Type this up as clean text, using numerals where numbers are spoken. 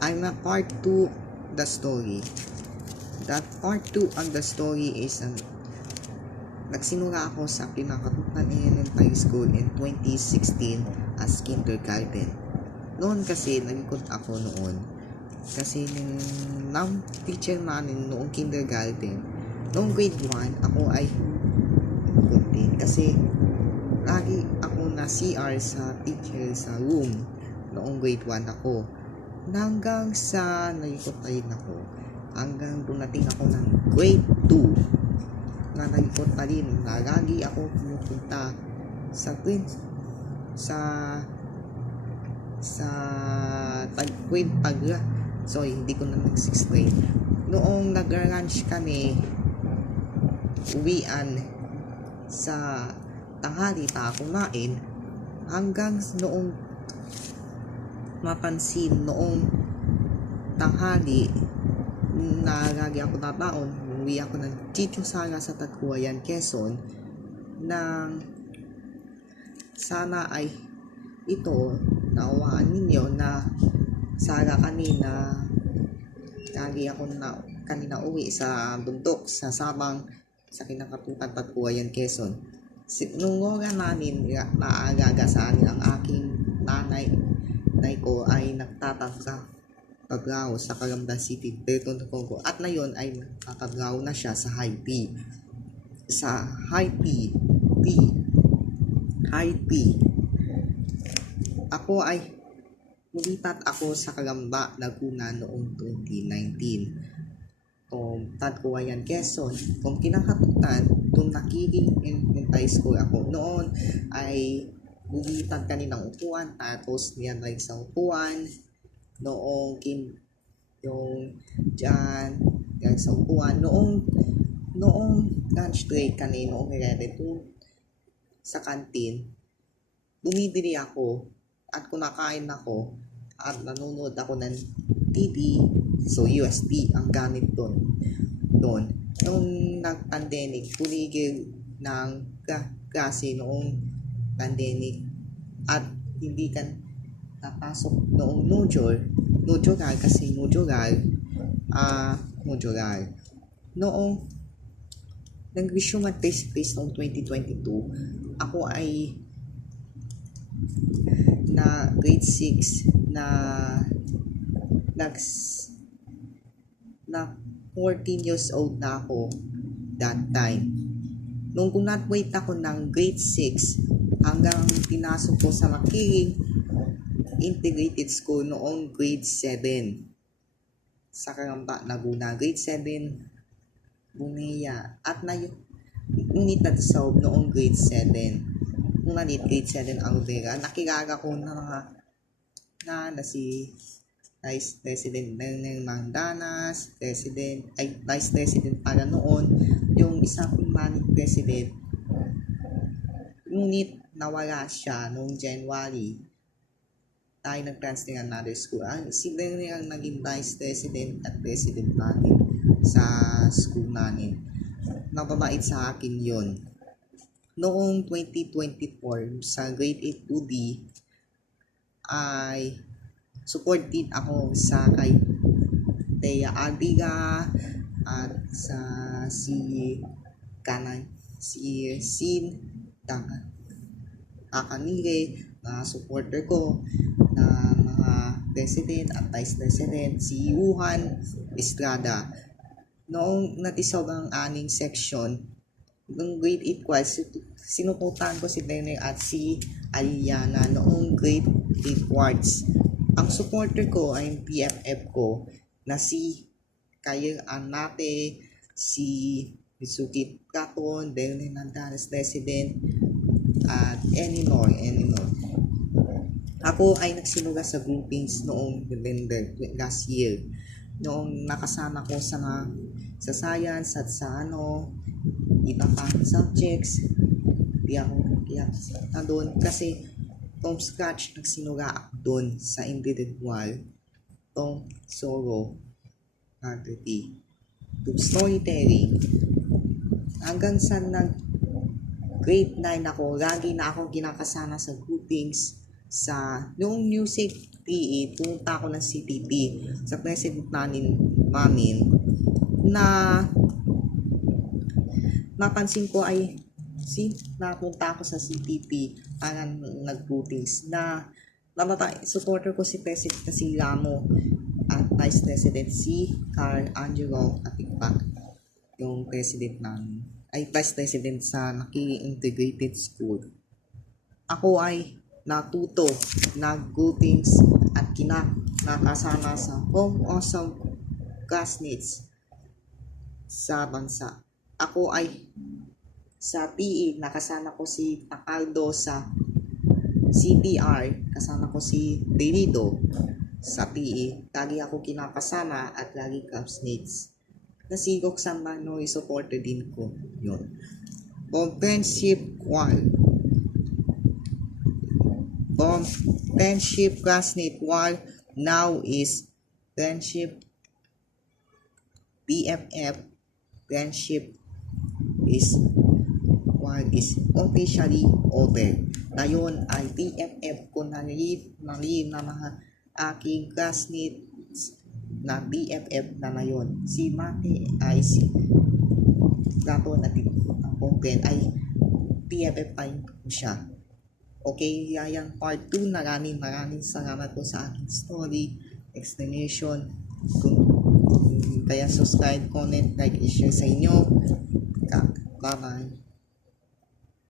I'm a part 2 the story. That part 2 on the story is nagsimula ako sa pinakatutan elementary school in 2016 as kindergarten. Noon kasi nagikot ako noon. Kasi ng teacher namin noong kindergarten, noong grade 1 ako ay ikot din. Kasi lagi ako na CR sa teacher sa room noong grade 1 ako. Hanggang sa nagikot na rin ako. Hanggang dumating ako ng grade 2 na nagikot na rin na lagi ako pumupunta sa grade pagla. Sorry, hindi ko na nag-6th grade. Noong nag-lunch kami, uwian sa tanghali pa kumain, hanggang noong mapansin noong tanghali na lagi ako nataon, uwi ako ng Chicho Sara sa Tagpuayan, Quezon, nang sana ay ito naawaan ninyo na Sara kanina lagi ako kanina uwi sa bundok sa Sabang sa kinakatutan Tagpuayan, Quezon. Nung oras namin naagaga sa amin ang aking nanay ko ay nagtatangka paglaho sa Calamba City, Berton, Congo, at na yon ay nakapaglaho na siya sa High P. Sa High P. Ako ay lumipat ako sa Calamba, Laguna noong 2019. Tagpuayan, Quezon. Kung kinakatutan, kung nakiking elementary school ako noon ay lumipat kaninang upuan, tapos niyan ay sa upuan noong yung dyan sa upuan noong lunch break kanina noong heredito sa kantin, bumibili ako at kumakain ako at nanonood ako ng TV. So USB ang gamit doon nung nag-pandemic, puligil ng klase noong pandemic at hindi ka napasok noong modular kasi modular noong nag-resume at face-to-face noong 2022, ako ay na grade 6 na 14 years old na ako that time. Nung graduate ako ng grade 6 hanggang pinasok ko sa Makiling Integrated School noong grade 7 sa Calamba, Laguna. Grade 7 Bunea at unitad sa noong grade 7. Nung grade 7 Aldera, nakilala ko na si Vice President ng Mandanas, Vice President para noon, yung isa pong manit president. Ngunit nawala siya noong January. Tayo nag-transfer ng another school. Sila ang naging Vice President at President natin sa school namin. Napabait sa akin yon. Noong 2024 sa grade 8 2D ay supported ako sa kay Thea Adiga at sa si Sin Akanile na supporter ko na mga president at vice president, si Yuhan Estrada. Noong natisaw ang aning section ng grade 8 quartz, sinuportahan ko si Dene at si Aliana noong grade 8 quartz. Ang supporter ko ay PFF ko na si Kyle Anate, si Mitsuki Kapon, Dene Nandares President, at Eninor. Ako ay nagsimula sa groupings noong November last year. Noong nakasama ko sa science at sa iba pang subjects, di ako doon kasi from scratch nagsimula ako doon sa individual tong solo activity to storytelling hanggang sa grade 9 ako, lagi na akong kinakasama sa groupings sa noong music PE, pumunta ako ng CTP sa president namin na napansin ko ay napunta ako sa CTP para nag-bootings na supporter ko si President si Ramo at Vice President si Carl Angelo Atipak, yung president namin ay Vice President sa Naki-Integrated School. Ako ay natuto, nag-bootings at nakasama sa Home Awesome Classmates sa bansa. Ako ay sa PE, nakasama ko si Pacaldo sa CTR, kasama ko si Delido sa PE. Lagi ako kinakasama at lagi classmates. Nasigok sa Manoy supporter din ko. Yun. From friendship classmate wall, now is friendship BFF. Friendship is officially over. Ngayon ay BFF ko na mga aking classmates na BFF na ngayon. Si Mate ay si Gato na ang Pongpen ay BFF pa siya. Okay, yan part 2. Maraming salamat po sa aking story, explanation. Kaya subscribe, comment, like, share sa inyo. Bye-bye.